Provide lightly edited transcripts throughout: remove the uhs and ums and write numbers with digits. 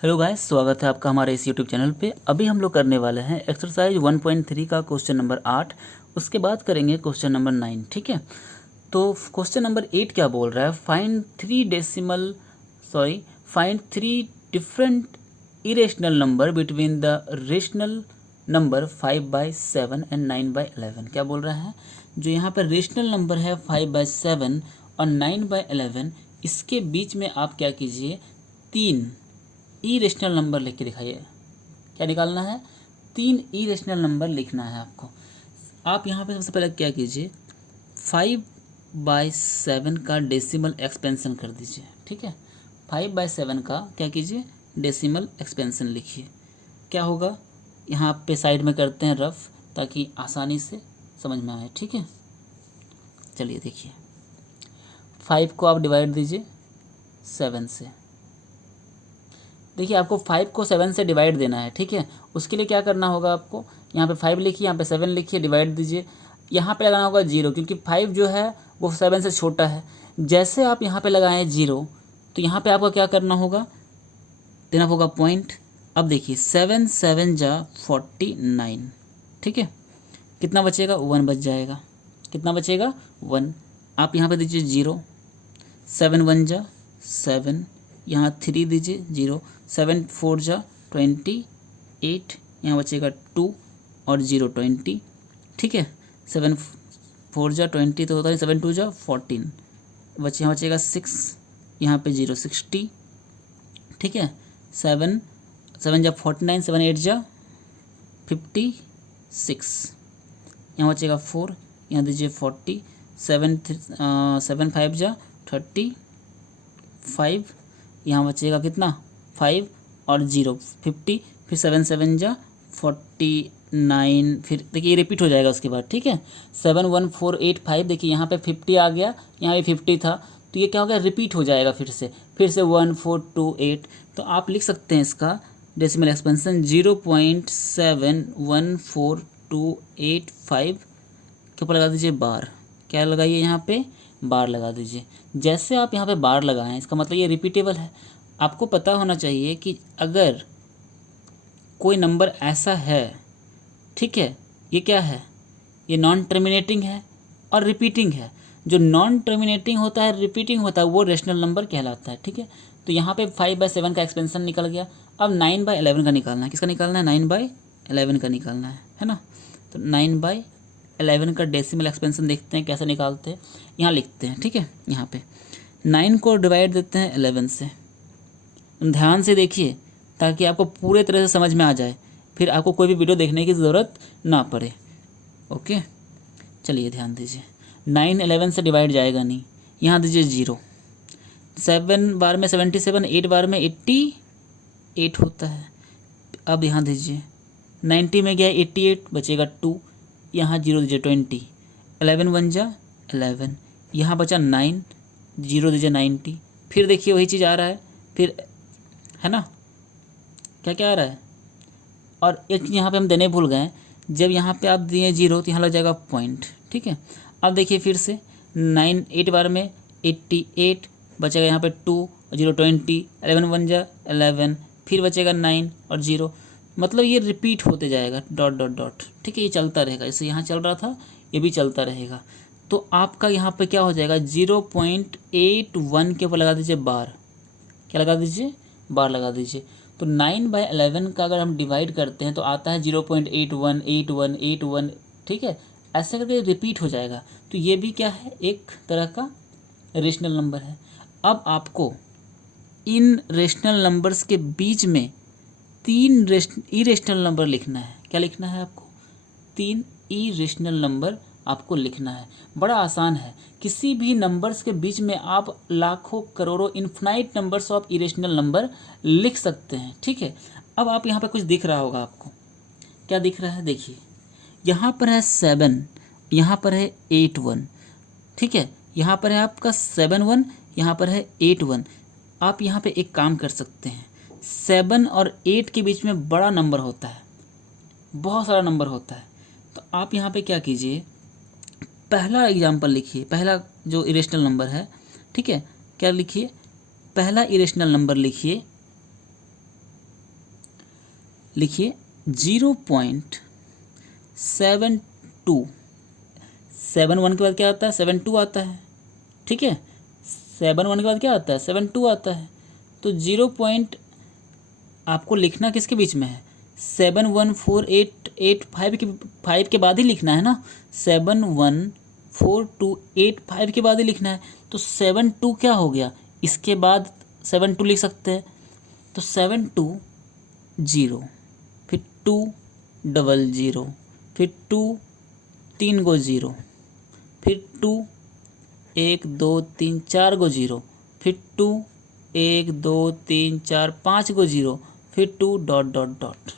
Hello guys, स्वागत है आपका हमारे इस यूट्यूब चैनल पे। अभी हम लोग करने वाले हैं एक्सरसाइज 1.3 का क्वेश्चन नंबर 8। उसके बाद करेंगे क्वेश्चन नंबर 9। ठीक है, तो क्वेश्चन नंबर 8 क्या बोल रहा है? Find three different irrational number between the rational number 5/7 and 9/11। क्या बोल रहा है? जो यहाँ पर रेशनल नंबर है 5/7 और 9/11, इसके बीच में आप क्या कीजिए, तीन इरेशनल नंबर लिख के दिखाइए। क्या निकालना है? तीन इरेशनल नंबर लिखना है आपको। आप यहाँ पे सबसे पहले क्या कीजिए, 5/7 का डेसिमल एक्सपेंशन कर दीजिए। ठीक है, 5/7 का क्या कीजिए, डेसिमल एक्सपेंशन लिखिए। क्या होगा, यहाँ पे साइड में करते हैं रफ, ताकि आसानी से समझ में आए। ठीक है, चलिए देखिए, 5 को आप डिवाइड दीजिए 7 से। देखिए, आपको 5 को 7 से डिवाइड देना है। ठीक है, उसके लिए क्या करना होगा आपको, यहाँ पे 5 लिखिए, यहाँ पे 7 लिखिए, डिवाइड दीजिए। यहाँ पे लगाना होगा 0, क्योंकि 5 जो है वो 7 से छोटा है। जैसे आप यहाँ पे लगाएं 0, तो यहाँ पे आपको क्या करना होगा, देना होगा पॉइंट। अब देखिए 7 7 जा 49। ठीक है, कितना बचेगा, 1 बच जाएगा। कितना बचेगा, 1। आप यहाँ पे दीजिए 0, 7 1 जा 7, यहाँ 3 दीजिए 0, 7 4 जा 28, यहाँ बचेगा 2 और 0 20। ठीक है, 7 4 जा 20 तो होता है, 7 2 जा 14, यहाँ बचेगा 6, यहाँ पे 0 60। ठीक है, 7 7 जा 49, 7 8 जा 56, यहाँ बचेगा 4, यहाँ दीजिए 40, 7 5 जा 35, यहाँ बचेगा कितना, 5 और 0 50, फिर 7 7 जा 49, फिर देखिए ये रिपीट हो जाएगा उसके बाद। ठीक है, 7 1 4 8 5, देखिए यहाँ पे 50 आ गया, यहाँ पे 50 था, तो ये क्या हो गया, रिपीट हो जाएगा फिर से 1 4 2 8। तो आप लिख सकते हैं इसका डेसिमल एक्सपेंशन 0.714285 के ऊपर लगा दीजिए बार। क्या लगाइए, यहाँ पे बार लगा दीजिए। जैसे आप यहाँ पे बार लगाएं, इसका मतलब ये रिपीटेबल है। आपको पता होना चाहिए कि अगर कोई नंबर ऐसा है, ठीक है, ये क्या है, ये नॉन टर्मिनेटिंग है और रिपीटिंग है। जो नॉन टर्मिनेटिंग होता है, रिपीटिंग होता है, वो रेशनल नंबर कहलाता है। ठीक है, तो यहाँ पे 5/7 का एक्सपेंशन निकल गया। अब 9/11 का निकालना है। किसका निकालना है, 9/11 का निकालना है ना। तो 9/11 का डेसिमल एक्सपेंशन देखते हैं कैसे निकालते हैं। यहाँ लिखते हैं, ठीक है, यहाँ पे 9 को डिवाइड देते हैं 11 से। ध्यान से देखिए ताकि आपको पूरे तरह से समझ में आ जाए, फिर आपको कोई भी वीडियो देखने की ज़रूरत ना पड़े। ओके, चलिए ध्यान दीजिए, 9 11 से डिवाइड जाएगा नहीं, यहाँ दीजिए 0। 7 बार में 77, 8 बार में 88 होता है। अब यहाँ दीजिए 90 में गया 88, बचेगा 2, यहाँ 0 दीजिए 20, 11 1 जा 11, यहाँ बचा 9, 0 दीजिए 90। फिर देखिए वही चीज़ आ रहा है, फिर है ना, क्या क्या आ रहा है। और एक यहाँ पे हम देने भूल गए, जब यहाँ पे आप दिए 0 तो यहाँ लग जाएगा पॉइंट। ठीक है, अब देखिए फिर से 9 8 बार में 88, बचेगा यहाँ पे 2 और 0 20, 11 1 जा 11, फिर बचेगा 9 और 0। मतलब ये रिपीट होते जाएगा, डॉट डॉट डॉट। ठीक है, ये चलता रहेगा, जैसे यहाँ चल रहा था ये भी चलता रहेगा। तो आपका यहाँ पे क्या हो जाएगा, 0.81 के ऊपर लगा दीजिए बार। क्या लगा दीजिए, बार लगा दीजिए। तो 9/11 का अगर हम डिवाइड करते हैं तो आता है 0.818181। ठीक है, ऐसे करके रिपीट हो जाएगा। तो ये भी क्या है, एक तरह का रेशनल नंबर है। अब आपको इन रेशनल नंबर्स के बीच में तीन इरेशनल नंबर लिखना है। क्या लिखना है आपको, तीन इरेशनल नंबर आपको लिखना है। बड़ा आसान है, किसी भी नंबर्स के बीच में आप लाखों करोड़ों infinite numbers of irrational number लिख सकते हैं। ठीक है, अब आप यहाँ पर कुछ दिख रहा होगा आपको, क्या दिख रहा है, देखिए यहाँ पर है 7, यहाँ पर है 8 1। ठीक है, यहाँ पर है आपका 7 1, यहाँ पर है 8 1। आप यहाँ पे एक काम कर सकते हैं, 7 और 8 के बीच में बड़ा नंबर होता है, बहुत सारा नंबर होता है। तो आप यहाँ पे क्या कीजिए, पहला एग्जाम्पल लिखिए, पहला जो इरेशनल नंबर है। ठीक है, क्या लिखिए, पहला इरेशनल नंबर लिखिए लिखिए 0.72, 7 1 के बाद क्या आता है 7 2 आता है, ठीक है। 7 1 के बाद क्या आता है 7 2 आता है। तो 0 पॉइंट आपको लिखना किसके बीच में है 7 1 4 8 8 5 के बाद ही लिखना है ना, 7 1 4 2 8 5 के बाद ही लिखना है। तो 7 2 क्या हो गया, इसके बाद 7 2 लिख सकते हैं। तो 7 2 0, फिर 2 डबल 0, फिर 2 3 गो 0, फिर 2 1 2 3 4 गो 0, फिर 2 1 2 3 4 5 गो 0, फिर 2 डॉट डॉट डॉट,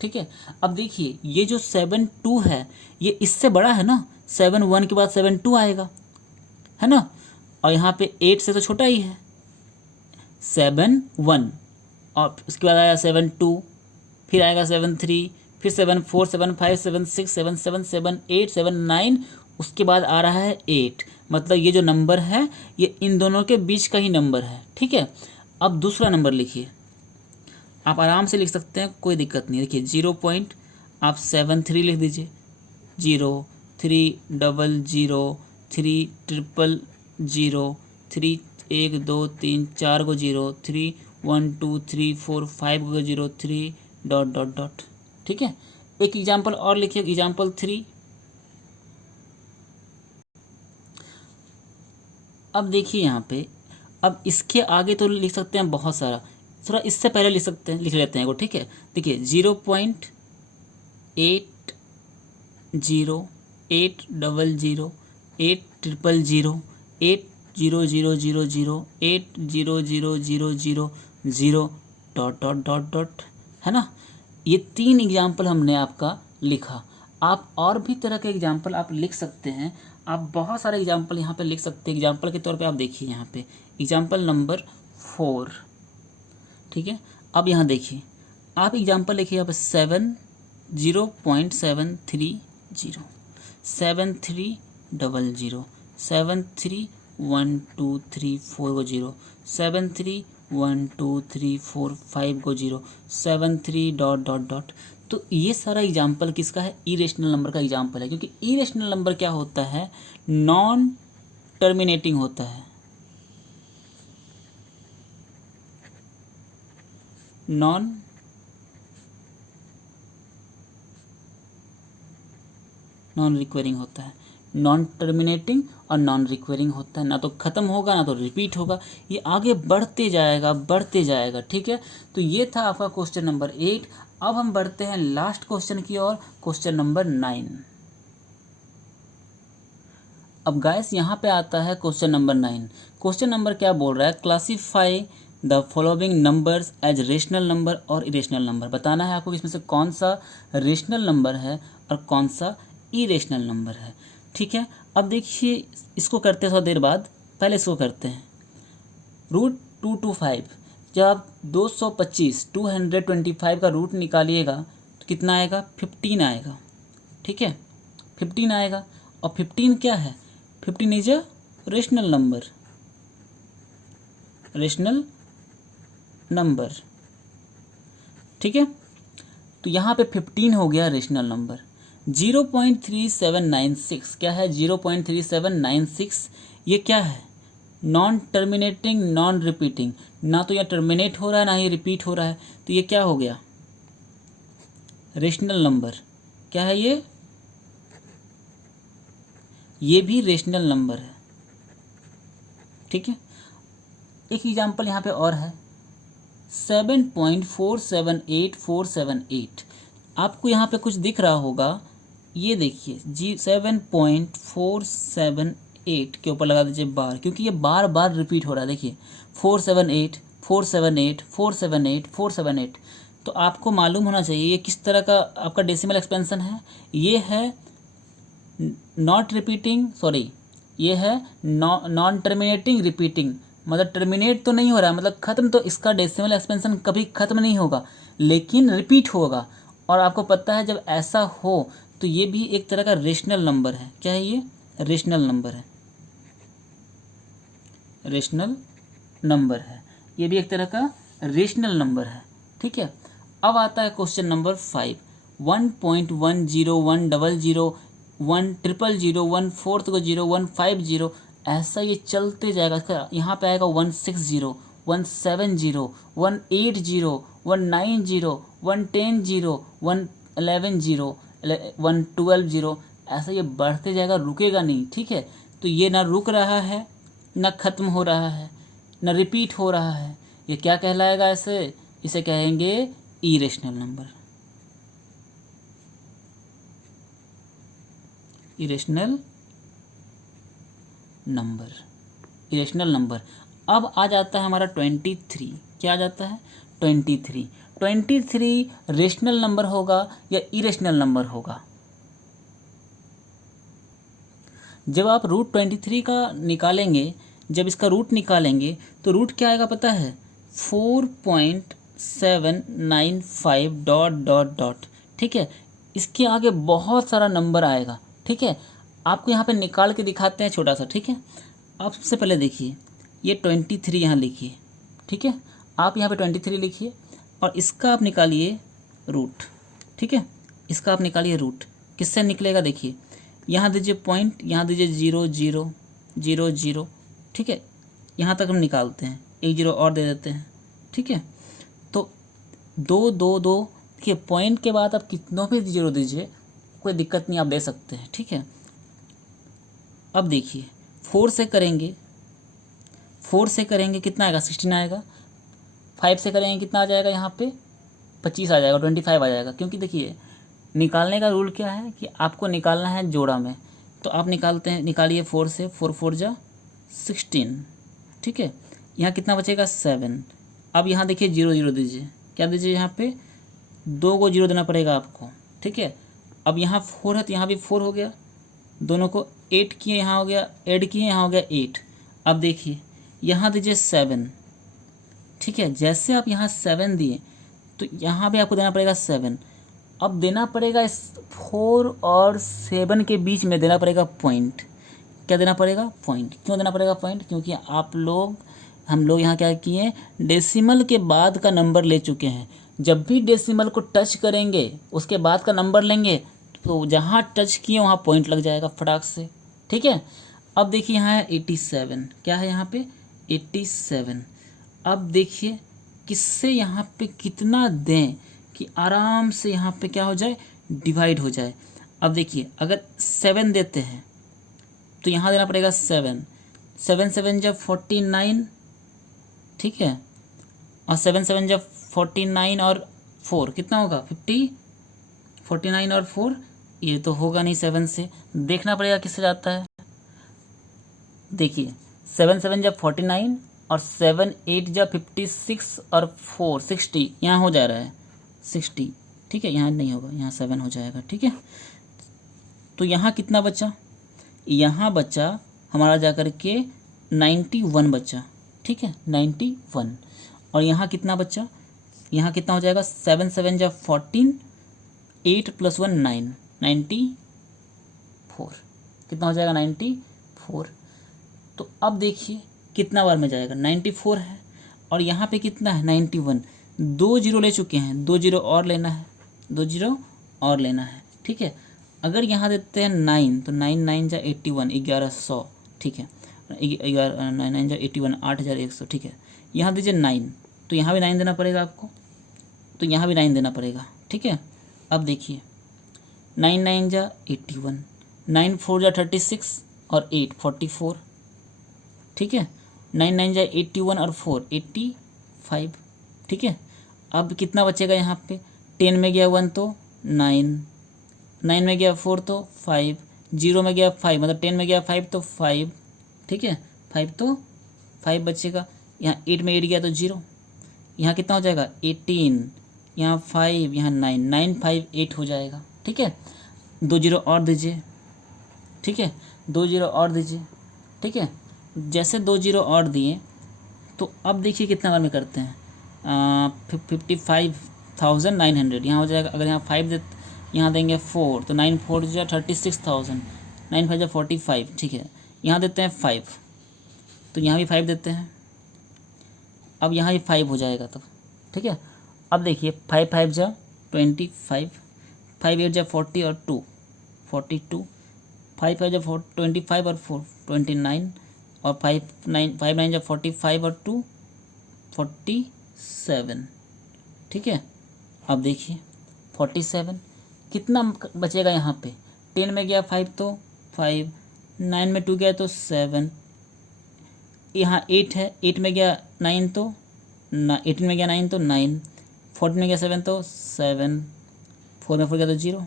ठीक है। अब देखिए ये जो 7 2 है ये इससे बड़ा है ना, 7 1 के बाद 7 2 आएगा, है ना। और यहाँ पे 8 से तो छोटा ही है 7 1, और उसके बाद आया 7 2, फिर आएगा 7 3, फिर 7 4 7 5 7 6 7 7 7 8 7 9, उसके बाद आ रहा है 8। मतलब ये जो नंबर है ये इन दोनों के बीच का ही नंबर है, ठीक है। अब दूसरा नंबर लिखिए, आप आराम से लिख सकते हैं, कोई दिक्कत नहीं। देखिए 0.73 लिख दीजिए, 0 3 डबल 0 3 ट्रिपल 0 3 1 2 3 4 गो 0 3 1 2 3 4 5 गो 0 3 डॉट डॉट डॉट, ठीक है। एक एग्जाम्पल और लिखिए, एग्जाम्पल 3। अब देखिए यहाँ पे, अब इसके आगे तो लिख सकते हैं बहुत सारा, थोड़ा इससे पहले लिख सकते हैं, लिख लेते हैं वो, ठीक है। देखिए 0.8 8 double 0 8 triple 0 8 0 0 0 0 8 0 0 0 0 0 dot dot dot dot, है ना। ये 3 एग्जाम्पल हमने आपका लिखा। आप और भी तरह के एग्जाम्पल आप लिख सकते हैं, आप बहुत सारे एग्जाम्पल यहाँ पे लिख सकते हैं। एग्जाम्पल के तौर पे आप देखिए यहाँ पे एग्जाम्पल नंबर 4, ठीक है। अब यहाँ देखिए आप एग्जाम्पल लिखिए यहाँ पे 0.730 7 3 डबल 0 7 3 1 2 3 4 गो 0 7 3 1 2 3 4 5 गो 0 7 3 डॉट डॉट डॉट। तो ये सारा एग्जाम्पल किसका है, इरेशनल नंबर का एग्जाम्पल है। क्योंकि इरेशनल नंबर क्या होता है, नॉन टर्मिनेटिंग होता है, नॉन रिक्वेरिंग होता है। नॉन टर्मिनेटिंग और नॉन रिक्वेरिंग होता है, ना तो ख़त्म होगा ना तो रिपीट होगा, ये आगे बढ़ते जाएगा बढ़ते जाएगा, ठीक है। तो ये था आपका क्वेश्चन नंबर 8। अब हम बढ़ते हैं लास्ट क्वेश्चन की ओर, क्वेश्चन नंबर 9। अब गाइस यहाँ पे आता है क्वेश्चन नंबर 9। क्वेश्चन नंबर क्या बोल रहा है, classify the following numbers as rational number और इरेशनल नंबर। बताना है आपको इसमें से कौन सा रेशनल नंबर है और कौन सा इरेशनल नंबर है, ठीक है। अब देखिए इसको करते हैं थोड़ा देर बाद, पहले इसको करते हैं। √225, जब आप 225 का रूट निकालिएगा तो कितना आएगा, 15 आएगा, ठीक है। 15 आएगा, और 15 क्या है, 15 is a rational number, rational number, ठीक है। तो यहाँ पे 15 हो गया रेशनल नंबर। 0.3796 क्या है, 0.3796 ये क्या है, नॉन टर्मिनेटिंग नॉन रिपीटिंग, ना तो यह टर्मिनेट हो रहा है ना ही रिपीट हो रहा है, तो ये क्या हो गया, रेशनल नंबर। क्या है ये भी रेशनल नंबर है, ठीक है। एक एग्जांपल यहाँ पे और है 7.478478। आपको यहाँ पे कुछ दिख रहा होगा, ये देखिए 7.478 के ऊपर लगा दीजिए बार, क्योंकि ये बार बार रिपीट हो रहा है। देखिए 478 478 478 478। तो आपको मालूम होना चाहिए ये किस तरह का आपका डेसिमल एक्सपेंशन है। ये है नॉट रिपीटिंग, सॉरी ये है नॉन टर्मिनेटिंग रिपीटिंग, मतलब टर्मिनेट तो नहीं हो रहा है, मतलब ख़त्म, तो इसका डेसिमल एक्सपेंशन कभी ख़त्म नहीं होगा लेकिन रिपीट होगा। और आपको पता है जब ऐसा हो तो ये भी एक तरह का रेशनल नंबर है। क्या है ये, रेशनल नंबर है, रेशनल नंबर है, ये भी एक तरह का रेशनल नंबर है, ठीक है। अब आता है क्वेश्चन नंबर 5, 1.101100100014 ऐसा ये चलते जाएगा। इसका यहाँ पे आएगा 160 170 180 190 110 111 112 ऐसा ये बढ़ते जाएगा, रुकेगा नहीं। ठीक है, तो ये ना रुक रहा है ना ख़त्म हो रहा है ना रिपीट हो रहा है। ये क्या कहलाएगा? ऐसे इसे कहेंगे irrational number. Irrational number, irrational number. अब आ जाता है हमारा 23। क्या आ जाता है? 23। 23 रेशनल नंबर होगा या इरेशनल नंबर होगा? जब आप रूट 23 का निकालेंगे, जब इसका रूट निकालेंगे तो रूट क्या आएगा पता है? 4.795 डॉट डॉट डॉट। ठीक है, इसके आगे बहुत सारा नंबर आएगा। ठीक है, आपको यहाँ पे निकाल के दिखाते हैं छोटा सा। ठीक है, आप सबसे पहले देखिए ये 23 यहाँ लिखिए। ठीक है, आप यहाँ पे 23 लिखिए और इसका आप निकालिए रूट। ठीक है, इसका आप निकालिए रूट। किससे निकलेगा? देखिए यहाँ दीजिए पॉइंट, यहाँ दीजिए 0 0 0 0। ठीक है, यहाँ तक हम निकालते हैं, एक 0 और दे देते हैं। ठीक है, तो 2 2 2। देखिए पॉइंट के बाद आप कितनों भी 0 दीजिए, कोई दिक्कत नहीं, आप दे सकते हैं। ठीक है, अब देखिए 4 से करेंगे, 4 से करेंगे कितना आएगा? 16 आएगा। 5 से करेंगे कितना आ जाएगा? यहाँ पे 25 आ जाएगा, 25 आ जाएगा। क्योंकि देखिए निकालने का रूल क्या है कि आपको निकालना है जोड़ा में। तो आप निकालते हैं, निकालिए 4 से, 4 4 जा 16। ठीक है, यहाँ कितना बचेगा? 7। अब यहाँ देखिए 0 0 दीजिए। क्या दीजिए? यहाँ पे 2 को 0 देना पड़ेगा आपको। ठीक है, अब यहाँ 4 है तो यहाँ भी 4 हो गया, दोनों को 8 किए, यहाँ हो गया, ऐड किए, यहाँ हो गया 8। अब देखिए यहाँ दीजिए 7। ठीक है, जैसे आप यहाँ 7 दिए तो यहाँ भी आपको देना पड़ेगा 7। अब देना पड़ेगा इस 4 और 7 के बीच में देना पड़ेगा पॉइंट। क्या देना पड़ेगा? पॉइंट। क्यों देना पड़ेगा पॉइंट? क्योंकि हम लोग यहाँ क्या किए? डेसिमल के बाद का नंबर ले चुके हैं। जब भी डेसिमल को टच करेंगे उसके बाद का नंबर लेंगे तो जहाँ टच किए वहाँ पॉइंट लग जाएगा फटाक से। ठीक है, अब देखिए यहाँ है 87। क्या है यहाँ पे? 87। अब देखिए किससे यहाँ पे कितना दें कि आराम से यहाँ पे क्या हो जाए? डिवाइड हो जाए। अब देखिए अगर 7 देते हैं तो यहाँ देना पड़ेगा 7। 7 7 जब 49। ठीक है, और 7 7 जब 49 और 4 कितना होगा? 50। 49 और 4 ये तो होगा नहीं 7 से, देखना पड़ेगा किससे जाता है। देखिए 7 7 जब 49 और 7 8 जब 56 और 4 60, यहाँ हो जा रहा है 60। ठीक है, यहाँ नहीं होगा, यहाँ 7 हो जाएगा। ठीक है, तो यहाँ कितना बचा? यहाँ बचा हमारा जा कर के 91 बचा। ठीक है, 91। और यहाँ कितना बचा? यहाँ कितना हो जाएगा? 7 7 जब 14, 8 + 1 9, 94। कितना हो जाएगा? 94। तो अब देखिए कितना बार में जाएगा? 94 है और यहाँ पे कितना है? 91। 2 0 ले चुके हैं, 2 0 और लेना है, 2 0 और लेना है। ठीक है, अगर यहाँ देते हैं 9 तो 9 9 जा 81, 1100। ठीक है, 9 9 जा 81, 8100। ठीक है, यहाँ दीजिए 9 तो यहाँ भी 9 देना पड़ेगा आपको, तो यहाँ भी 9 देना पड़ेगा। ठीक है, अब देखिए 9 9 जा 81, 9 4 जा 36 और 8 44। ठीक है, 9 9 जा 81 और 4 85। ठीक है, अब कितना बचेगा यहाँ पे? 10 में गया 1 तो 9, 9 में गया 4 तो 5, 0 में गया 5, मतलब 10 में गया 5 तो 5। ठीक है, 5 तो 5 बचेगा। यहाँ 8 में 8 गया तो 0, यहाँ कितना हो जाएगा? 18, यहाँ 5, यहाँ 9, 9 5 8 हो जाएगा। ठीक है, 2 0 और दीजिए। ठीक है, 2 0 और दीजिए। ठीक है, जैसे 2 0 और दिए तो अब देखिए कितना बार में करते हैं? 55,900 यहाँ हो जाएगा। अगर यहाँ 5 दे, यहाँ देंगे 4 तो 9 4 जो 36,000, 9 5 जो 45। ठीक है, यहाँ देते हैं 5 तो यहाँ भी 5 देते हैं। अब यहाँ भी 5 हो जाएगा तब। ठीक है, अब देखिए 5 5 जा 25, 5 8 जा 40 और 2 42, 5 5 जा 25 और 4 29, और 5 9 जा 45 और 2 47। ठीक है, अब देखिए 47 कितना बचेगा यहाँ पे, 10 में गया 5 तो 5, 9 में 2 गया तो 7, यहाँ 8 है, 8 में गया 9 तो 18 में गया 9 तो 9, 14 में गया 7 तो 7, 4 में 4 गया तो 0।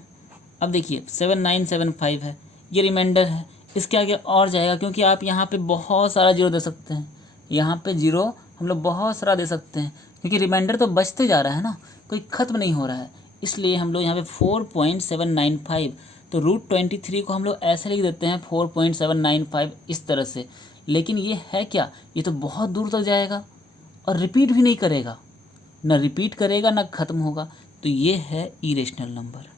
अब देखिए 7 9 7 5 है, ये रिमाइंडर है, इसके आगे और जाएगा क्योंकि आप यहाँ पे बहुत सारा जीरो दे सकते हैं, यहाँ पे जीरो हम लोग बहुत सारा दे सकते हैं क्योंकि रिमाइंडर तो बचते जा रहा है ना, कोई ख़त्म नहीं हो रहा है, इसलिए हम लोग यहाँ पे 4.795, तो √23 को हम लोग ऐसे लिख देते हैं 4.795 इस तरह से। लेकिन ये है क्या, ये तो बहुत दूर तक जाएगा और रिपीट भी नहीं करेगा, ना रिपीट करेगा ना ख़त्म होगा, तो ये है इरेशनल नंबर।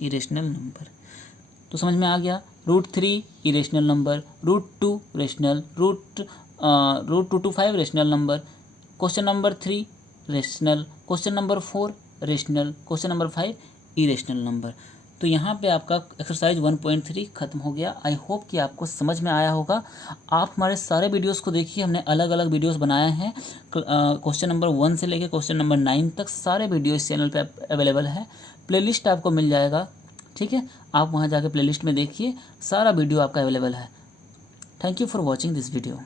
इरेशनल नंबर तो समझ में आ गया। √3 irrational number, √2 rational, √2 to 5 rational number, question number 3 rational, question number 4 rational, question number 5 irrational number. तो यहाँ पे आपका एक्सरसाइज 1.3 खत्म हो गया। आई होप कि आपको समझ में आया होगा। आप हमारे सारे वीडियोस को देखिए, हमने अलग अलग वीडियोस बनाए हैं, क्वेश्चन नंबर 1 से लेकर क्वेश्चन नंबर 9 तक सारे वीडियो इस चैनल पे अवेलेबल है। प्लेलिस्ट आपको मिल जाएगा, ठीक है, आप वहाँ जाके प्लेलिस्ट में देखिए, सारा वीडियो आपका अवेलेबल है। Thank you for watching this video.